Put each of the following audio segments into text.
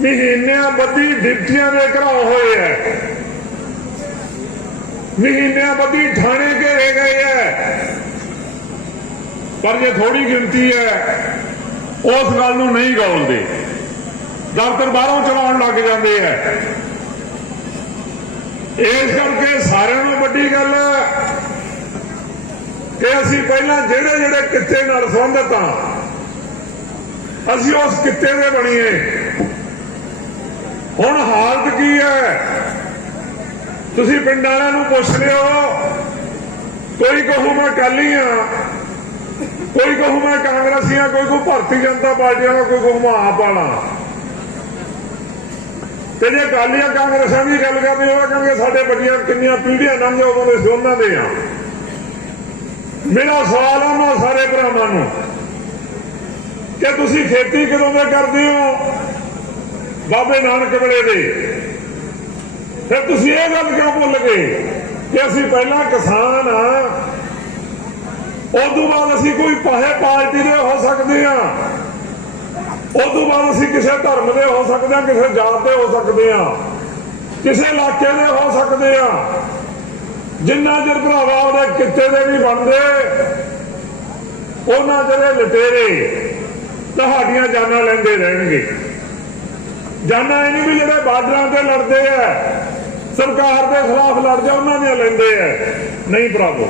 ਮਹੀਨਿਆਂ ਬੱਧੀ ਡਿਪਟੀਆਂ ਦੇ ਘਰਾਓ ਹੋਏ ਐ। ਮਹੀਨਿਆਂ ਬੱਧੀ ਥਾਣੇ ਘੇਰੇ ਗਏ ਐ। ਪਰ ਜੇ ਥੋੜੀ ਗਿਣਤੀ ਹੈ ਉਸ ਗੱਲ ਨੂੰ ਨਹੀਂ ਗੌਲਦੇ ਦਫ਼ਤਰ ਬਾਹਰੋਂ ਚਲਾਉਣ ਲੱਗ ਜਾਂਦੇ ਐ। ਇਸ ਕਰਕੇ ਸਾਰਿਆਂ ਨੂੰ ਵੱਡੀ ਗੱਲ ਕਿ ਅਸੀਂ ਪਹਿਲਾਂ ਜਿਹੜੇ ਜਿਹੜੇ ਕਿੱਤੇ ਨਾਲ ਸੰਬੰਧਤ ਹਾਂ, ਅਸੀਂ ਉਸ ਕਿੱਤੇ ਦੇ ਬਣੀਏ। ਹੁਣ ਹਾਲਤ ਕੀ ਹੈ? ਤੁਸੀਂ ਪਿੰਡ ਵਾਲਿਆਂ ਨੂੰ ਪੁੱਛ ਲਿਓ। ਕੋਈ ਕਹੂ ਮੈਂ ਕਾਲੀ ਆ ਕੋਈ ਕਹੂ ਮੈਂ ਕਾਂਗਰਸੀ ਆ ਕੋਈ ਕੋ ਭਾਰਤੀ ਜਨਤਾ ਪਾਰਟੀ ਵਾਲਾ, ਕੋਈ ਕਹੂ ਮੈਂ ਆਪ ਵਾਲਾ। ਤੇ ਜੇ ਕਾਲੀਆਂ ਕਾਂਗਰਸਾਂ ਦੀ ਗੱਲ ਕਰਦੇ ਹੋ ਕਹਿੰਦੇ ਸਾਡੇ ਵੱਡੀਆਂ ਕਿੰਨੀਆਂ ਪੀੜ੍ਹੀਆਂ ਲੰਘ ਉਦੋਂ ਦੇ ਸੀ ਦੇ ਆ। ਮੇਰਾ ਸਵਾਲ ਉਹਨਾਂ ਸਾਰੇ ਭਰਾਵਾਂ ਨੂੰ ਕਿ ਤੁਸੀਂ ਖੇਤੀ ਕਦੋਂ ਦੇ ਕਰਦੇ ਹੋ? ਬਾਬੇ ਨਾਨਕ ਵੇਲੇ ਦੇ। ਫਿਰ ਤੁਸੀਂ ਇਹ ਗੱਲ ਕਿਉਂ ਭੁੱਲ ਗਏ ਕਿ ਅਸੀਂ ਪਹਿਲਾਂ ਕਿਸਾਨ ਆ? ਉਦੋਂ ਬਾਅਦ ਅਸੀਂ ਕੋਈ ਪਾਹੇ ਪਾਰਟੀ ਦੇ ਹੋ ਸਕਦੇ ਆ। ਉਦੋਂ ਬਾਅਦ ਅਸੀਂ ਕਿਸੇ ਧਰਮ ਦੇ ਹੋ ਸਕਦੇ ਆ, ਕਿਸੇ ਜਾਤ ਦੇ ਹੋ ਸਕਦੇ ਆ, ਕਿਸੇ ਇਲਾਕੇ ਦੇ ਹੋ ਸਕਦੇ ਆ। ਜਿੰਨਾ ਚਿਰ ਭਰਾਵਾ ਉਹਦੇ ਕਿੱਤੇ ਦੇ ਨਹੀਂ ਬਣਦੇ, ਉਹਨਾਂ ਜਿਹੜੇ ਲਟੇਰੇ ਤੁਹਾਡੀਆਂ ਜਾਨਾਂ ਲੈਂਦੇ ਰਹਿਣਗੇ। ਜਾਨਾਂ ਇਹ ਨਹੀਂ ਵੀ ਜਿਹੜੇ ਬਾਰਡਰਾਂ ਤੇ ਲੜਦੇ ਆ, ਸਰਕਾਰ ਦੇ ਖਿਲਾਫ ਲੜ ਉਹਨਾਂ ਦੀਆਂ ਲੈਂਦੇ ਆ। ਨਹੀਂ ਭਰਾਵੋ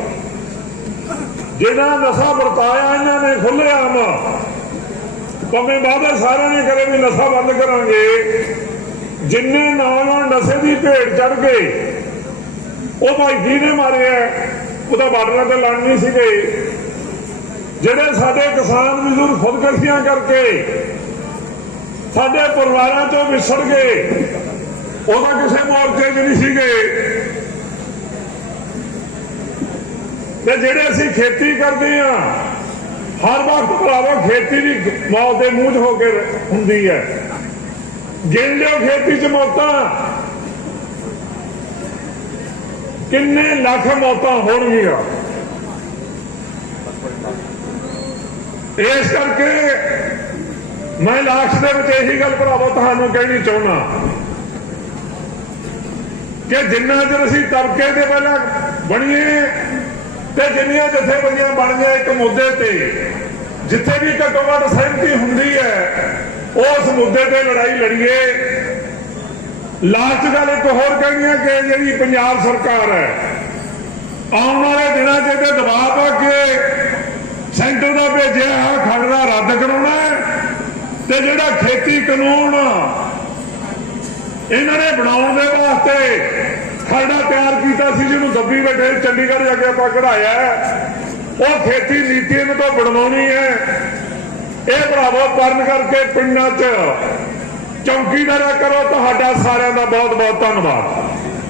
ਜਿਹੜਾ ਨਸ਼ਾ ਵਰਤਾਇਆ, ਇਹਨਾਂ ਨੇ ਖੁੱਲੇ ਆਮ। ਭਾਵੇਂ ਵਾਅਦੇ ਸਾਰਿਆਂ ਨੇ ਕਰੇ ਵੀ ਨਸ਼ਾ ਬੰਦ ਕਰਾਂਗੇ, ਜਿੰਨੇ ਨੌਜਵਾਨ ਨਸ਼ੇ ਦੀ ਭੇਟ ਚੜ ਗਏ ਉਹ ਭਾਈ ਜੀ ਨੇ ਮਾਰਿਆ ਉਹਦਾ ਬਾਰਡਰਾਂ ਤੇ ਲੜ ਨਹੀਂ ਸੀਗੇ। ਜਿਹੜੇ ਸਾਡੇ ਕਿਸਾਨ ਮਜ਼ਦੂਰ ਖੁਦਕਸ਼ੀਆਂ ਕਰਕੇ ਸਾਡੇ ਪਰਿਵਾਰਾਂ ਤੋਂ ਵਿਛੜ ਗਏ। ਉਹਦਾ ਕਿਸੇ ਮੋਰਚੇ 'ਚ ਨਹੀਂ ਸੀਗੇ। ਤੇ ਜਿਹੜੇ ਅਸੀਂ ਖੇਤੀ ਕਰਦੇ ਆ ਹਰ ਵਕਤ ਭਰਾਵੋ, ਖੇਤੀ ਦੀ ਮੌਤ ਦੇ ਮੂੰਹ 'ਚ ਹੋ ਕੇ ਹੁੰਦੀ ਹੈ। ਗਿਣ ਲਿਓ ਖੇਤੀ 'ਚ ਮੌਤਾਂ। ਕਿੰਨੇ ਲੱਖ ਮੌਤਾਂ ਹੋਣਗੀਆਂ। ਇਸ ਕਰਕੇ ਮੈਂ ਲਾਸਟ ਦੇ ਵਿੱਚ ਇਹੀ ਗੱਲ ਭਰਾਵੋ ਤੁਹਾਨੂੰ ਕਹਿਣੀ ਚਾਹੁੰਦਾ। ਕਿ ਜਿੰਨਾ ਚਿਰ ਅਸੀਂ ਤਬਕੇ ਦੇ ਪਹਿਲਾਂ ਬਣੀਏ ਤੇ ਜਿੰਨੀਆਂ ਜਥੇਬੰਦੀਆਂ ਬਣੀਆਂ ਇੱਕ ਮੁੱਦੇ ਤੇ, ਜਿੱਥੇ ਵੀ ਘੱਟੋ ਘੱਟ ਸਹਿਮਤੀ ਹੁੰਦੀ ਹੈ, ਉਸ ਮੁੱਦੇ ਤੇ ਲੜਾਈ ਲੜੀਏ। ਲਾਸਟ ਗੱਲ ਇੱਕ ਹੋਰ ਕਹਿਣੀ ਹੈ ਕਿ ਜਿਹੜੀ ਪੰਜਾਬ ਸਰਕਾਰ ਹੈ, ਆਉਣ ਵਾਲੇ ਦਿਨਾਂ 'ਚ ਇਹਦੇ ਦਬਾਅ ਪਾ ਕੇ ਸੈਂਟਰ ਦਾ ਭੇਜਿਆ ਹੈ ਖਰੜਾ ਰੱਦ ਕਰਾਉਣਾ ਹੈ ਤੇ ਜਿਹੜਾ ਖੇਤੀ ਕਾਨੂੰਨ ਇਹਨਾਂ ਨੇ ਬਣਾਉਣ ਦੇ ਵਾਸਤੇ ਖਰੜਾ ਤਿਆਰ ਕੀਤਾ ਸੀ, ਜਿਹਨੂੰ ਦੱਬੀ ਬੈਠੇ ਚੰਡੀਗੜ੍ਹ ਜਾ ਕੇ ਆਪਾਂ ਕਢਾਇਆ ਉਹ ਖੇਤੀ ਨੀਤੀ ਇਹਨਾਂ ਤੋਂ ਬਣਵਾਉਣੀ ਹੈ। ਇਹ ਭਰਾਵੋ ਕਰਨ ਕਰਕੇ ਪਿੰਡਾਂ 'ਚ ਚੌਕੀਦਾਰਾ ਕਰੋ, ਤੁਹਾਡਾ ਸਾਰਿਆਂ ਦਾ ਬਹੁਤ ਬਹੁਤ ਧੰਨਵਾਦ।